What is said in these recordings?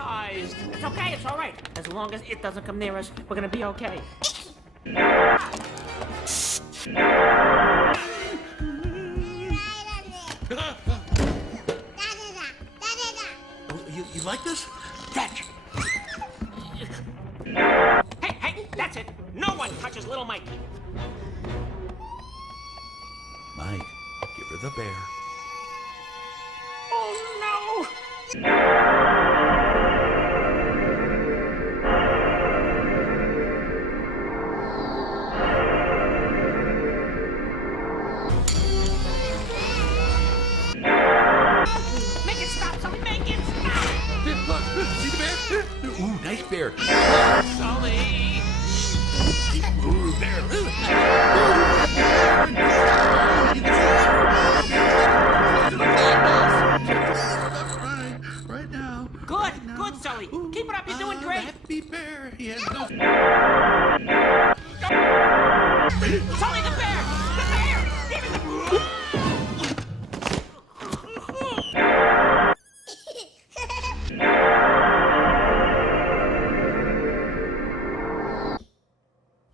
hypnotized. It's okay, it's all right. As long as it doesn't come near us, we're gonna be okay. You like this? Catch. Hey, that's it. No one touches little Mikey. Mike, give her the bear. Oh, no. Make it stop, Sully. Make it stop. Look, see the bear? Ooh, nice bear. Sully. Ooh, bear. Right now. Good, Sully. Keep it up. You're doing great. Happy bear. He has no... Sully, the bear! The bear! Give it the...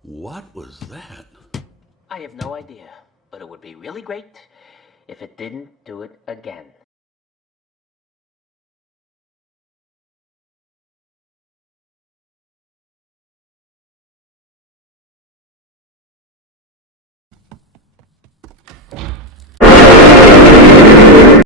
What was that? I have no idea, but it would be really great if it didn't do it again.